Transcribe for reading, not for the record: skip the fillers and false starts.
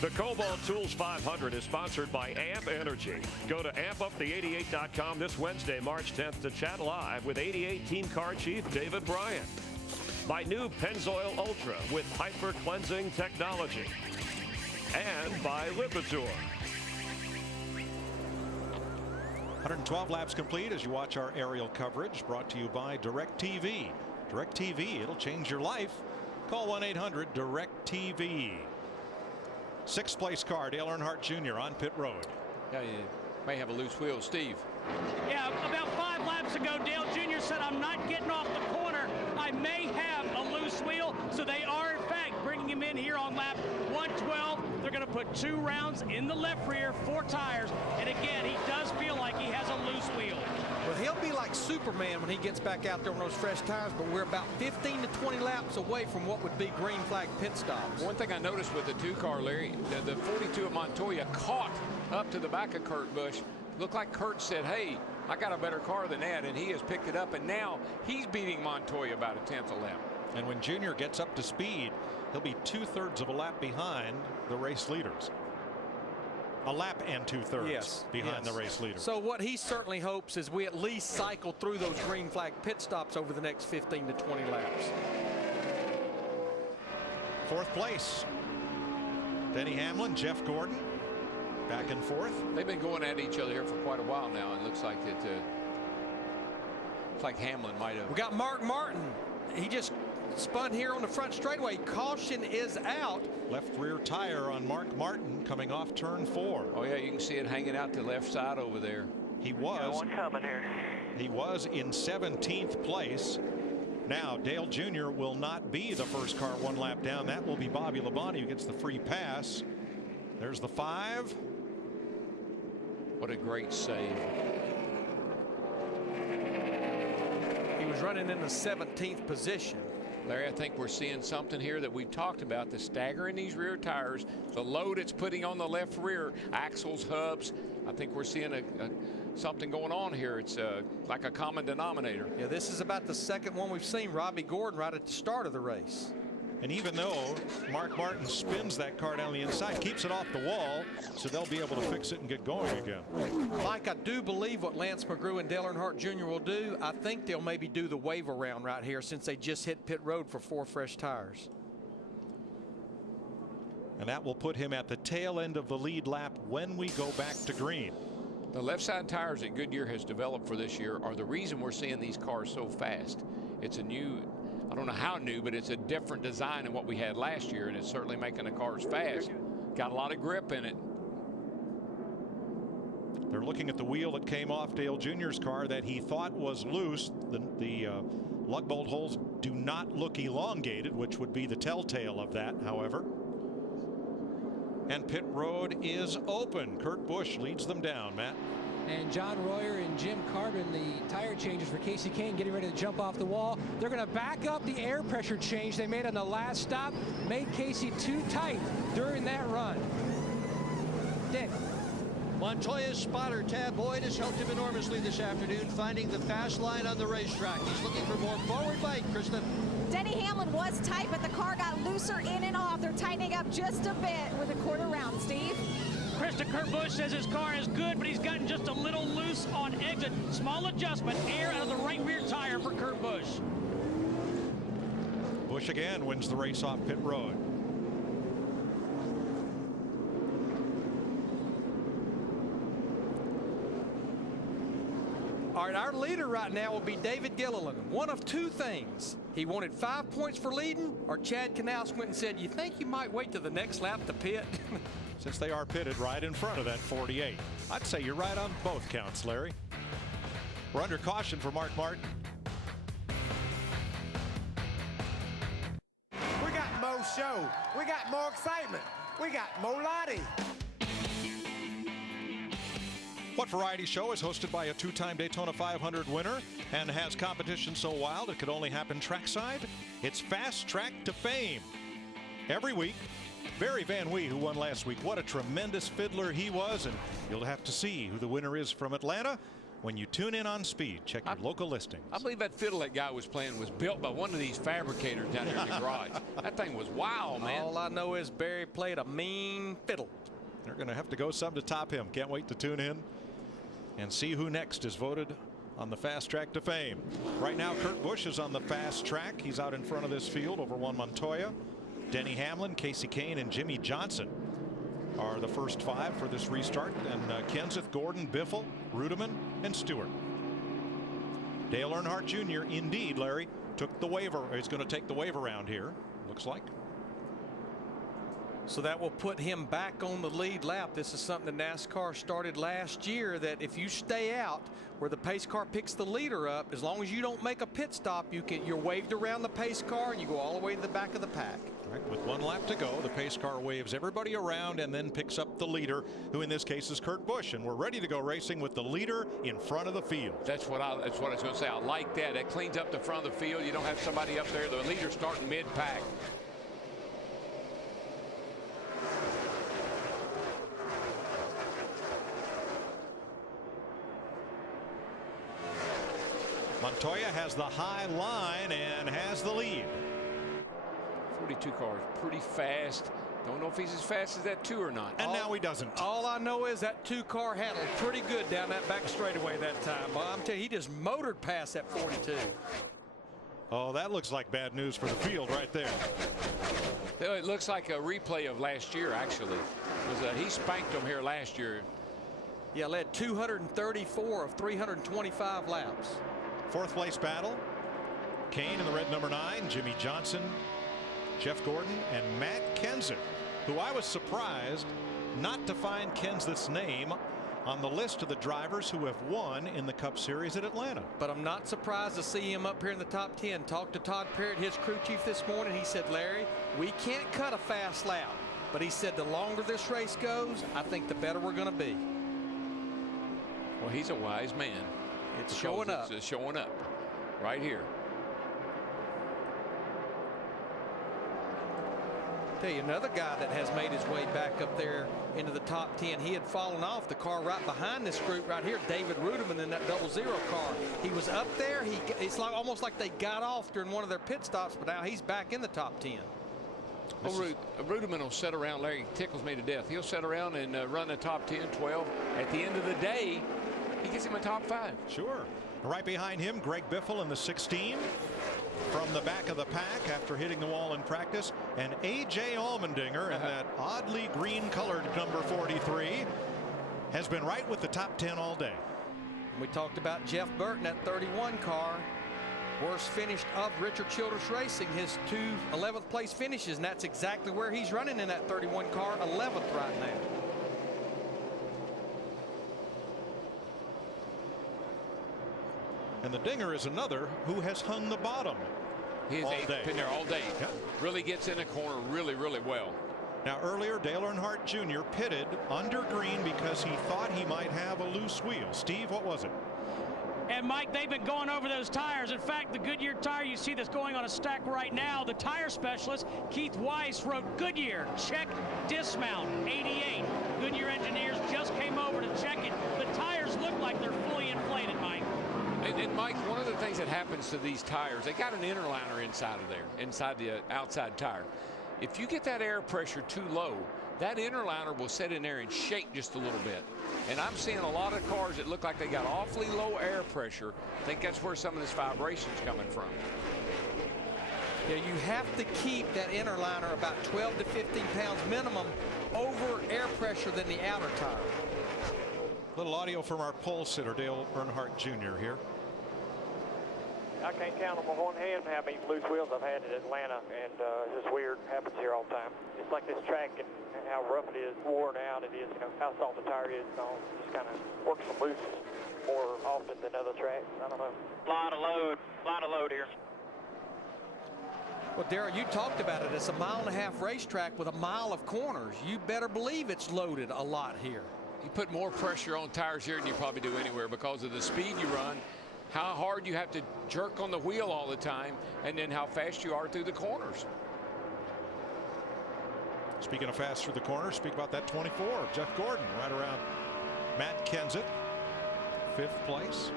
The Kobalt Tools 500 is sponsored by AMP Energy. Go to ampupthe88.com this Wednesday, March 10th to chat live with 88 Team Car Chief David Bryant. By new Pennzoil Ultra with hyper cleansing technology. And by Lipitor. 112 laps complete as you watch our aerial coverage, brought to you by DirecTV. DirecTV, it'll change your life. Call 1-800-DirecTV. Sixth place car, Dale Earnhardt Jr. on pit road. Yeah, you may have a loose wheel, Steve. Yeah, about 5 laps ago, Dale Jr. said, I'm not getting off the corner. I may have a loose wheel. So they are, in fact, bringing him in here on lap 112. They're going to put 2 rounds in the left rear, 4 tires. And again, he does feel like he has a loose wheel. Well, he'll be like Superman when he gets back out there on those fresh tires, but we're about 15 to 20 laps away from what would be green flag pit stops. One thing I noticed with the 2-car, Larry, the 42 of Montoya caught up to the back of Kurt Busch. Looked like Kurt said, hey, I got a better car than that, and he has picked it up, and now he's beating Montoya about a 10th of a lap. And when Junior gets up to speed, he'll be 2/3 of a lap behind the race leaders. A lap and 2/3 behind the race leader. So what he certainly hopes is we at least cycle through those green flag pit stops over the next 15 to 20 laps. 4th place, Denny Hamlin, Jeff Gordon, back and forth. They've been going at each other here for quite a while now, and it looks like that. Looks like Hamlin might have. We got Mark Martin. He just spun here on the front straightaway. Caution is out. Left rear tire on Mark Martin coming off turn 4. Oh yeah, you can see it hanging out to the left side over there. He was in 17th place. Now Dale Jr. will not be the first car 1 lap down. That will be Bobby Labonte who gets the free pass. There's the 5. What a great save. He was running in the 17th position. Larry, I think we're seeing something here that we've talked about, the stagger in these rear tires, the load it's putting on the left rear, axles, hubs. I think we're seeing something going on here. It's like a common denominator. Yeah, this is about the second one we've seen Robbie Gordon right at the start of the race. And even though Mark Martin spins that car down the inside, keeps it off the wall, so they'll be able to fix it and get going again. Mike, I do believe what Lance McGrew and Dale Earnhardt Jr. will do. I think they'll maybe do the wave around right here since they just hit pit road for 4 fresh tires. And that will put him at the tail end of the lead lap when we go back to green. The left side tires that Goodyear has developed for this year are the reason we're seeing these cars so fast. It's a new, I don't know how new, but it's a different design than what we had last year, and it's certainly making the cars fast. Got a lot of grip in it. They're looking at the wheel that came off Dale Jr.'s car that he thought was loose. The lug bolt holes do not look elongated, which would be the telltale of that, however. And pit road is open. Kurt Busch leads them down, Matt. And John Royer and Jim Carbon, the tire changes for Casey Kane, getting ready to jump off the wall. They're going to back up the air pressure change they made on the last stop. Made Casey too tight during that run. Dick. Montoya's spotter, Tad Boyd, has helped him enormously this afternoon, finding the fast line on the racetrack. He's looking for more forward bite, Kristen. Denny Hamlin was tight, but the car got looser in and off. They're tightening up just a bit with a quarter round, Steve. Krista, Kurt Busch says his car is good, but he's gotten just a little loose on exit. Small adjustment, air out of the right rear tire for Kurt Busch. Busch again wins the race off pit road. All right, our leader right now will be David Gilliland. One of 2 things. He wanted 5 points for leading, or Chad Knaus went and said, you think you might wait to the next lap to pit? Since they are pitted right in front of that 48. I'd say you're right on both counts, Larry. We're under caution for Mark Martin. We got more show. We got more excitement. We got more lighting. What Variety Show is hosted by a 2-time Daytona 500 winner and has competition so wild it could only happen trackside? It's Fast Track to Fame. Every week, Barry Van Wee, who won last week, what a tremendous fiddler he was, and you'll have to see who the winner is from Atlanta When you tune in on speed, check your local listings. I believe that fiddle that guy was playing was built by one of these fabricators down there in the garage. That thing was wild, man. All I know is Barry played a mean fiddle. They're going to have to go some to top him. Can't wait to tune in and see who next is voted on the fast track to fame. Right now, Kurt Busch is on the fast track. He's out in front of this field over Juan Montoya. Denny Hamlin, Casey Kane, and Jimmy Johnson are the first 5 for this restart. And Kenseth, Gordon, Biffle, Rudeman, and Stewart. Dale Earnhardt Jr. indeed, Larry, took the waiver. He's going to take the waiver round here, looks like. So that will put him back on the lead lap. This is something that NASCAR started last year, that if you stay out where the pace car picks the leader up, as long as you don't make a pit stop, you're waved around the pace car and you go all the way to the back of the pack. Right, with 1 lap to go, the pace car waves everybody around and then picks up the leader, who in this case is Kurt Busch, and we're ready to go racing with the leader in front of the field. That's what I was going to say. I like that. That cleans up the front of the field. You don't have somebody up there. The leader starting mid-pack. Montoya has the high line and has the lead. 42 cars, pretty fast. Don't know if he's as fast as that 2 or not. And now he doesn't. All I know is that 2 car handled pretty good down that back straightaway that time. But I'm telling you, he just motored past that 42. Oh, that looks like bad news for the field right there. It looks like a replay of last year, actually. He spanked them here last year. Yeah, led 234 of 325 laps. 4th place battle. Kane in the red number 9, Jimmy Johnson, Jeff Gordon, and Matt Kenseth, who I was surprised not to find Kenseth's name on the list of the drivers who have won in the Cup Series at Atlanta. But I'm not surprised to see him up here in the top 10. Talked to Todd Parrott, his crew chief, this morning. He said, Larry, we can't cut a fast lap. But he said the longer this race goes, I think the better we're going to be. Well, he's a wise man. It's showing up. It's showing up right here. Tell you another guy that has made his way back up there into the top 10. He had fallen off the car right behind this group right here, David Rudeman, in that 00 car. He was up there. It's like almost like they got off during one of their pit stops, but now he's back in the top 10. Well, Rudeman will sit around. Larry tickles me to death. He'll sit around and run the top 10, 12. At the end of the day, he gets him a top 5. Sure. Right behind him, Greg Biffle in the 16 from the back of the pack after hitting the wall in practice, and A.J. Allmendinger in that oddly green colored number 43 has been right with the top 10 all day. We talked about Jeff Burton, that 31 car. Worst finish of Richard Childress Racing, his 2 11th place finishes, and that's exactly where he's running in that 31 car, 11th right now. And the Dinger is another who has hung the bottom all day. Been there all day. Yep. Really gets in the corner really, really well. Now earlier, Dale Earnhardt Jr. pitted under green because he thought he might have a loose wheel. Steve, what was it? And Mike, they've been going over those tires. In fact, the Goodyear tire you see that's going on a stack right now, the tire specialist, Keith Weiss, wrote Goodyear, check dismount, 88. Goodyear engineers just came over to check it. The tires look like they're fully inflated, Mike. And Mike, one of the things that happens to these tires, they got an inner liner inside of there, inside the outside tire. If you get that air pressure too low, that inner liner will sit in there and shake just a little bit. And I'm seeing a lot of cars that look like they got awfully low air pressure. I think that's where some of this vibration's coming from. Yeah, you have to keep that inner liner about 12 to 15 pounds minimum over air pressure than the outer tire. Little audio from our pole sitter, Dale Earnhardt Jr. here. I can't count on my one hand how many loose wheels I've had in Atlanta, and it's just weird. It happens here all the time. It's like this track and how rough it is, worn out it is, you know, how soft the tire is, so just kind of works some loose more often than other tracks. I don't know. Lot of load here. Well, Darryl, you talked about it. It's a 1.5 mile racetrack with a mile of corners. You better believe it's loaded a lot here. You put more pressure on tires here than you probably do anywhere because of the speed you run, how hard you have to jerk on the wheel all the time, and then how fast you are through the corners. Speaking of fast through the corner, speak about that 24 of Jeff Gordon right around Matt Kenseth. 5th place.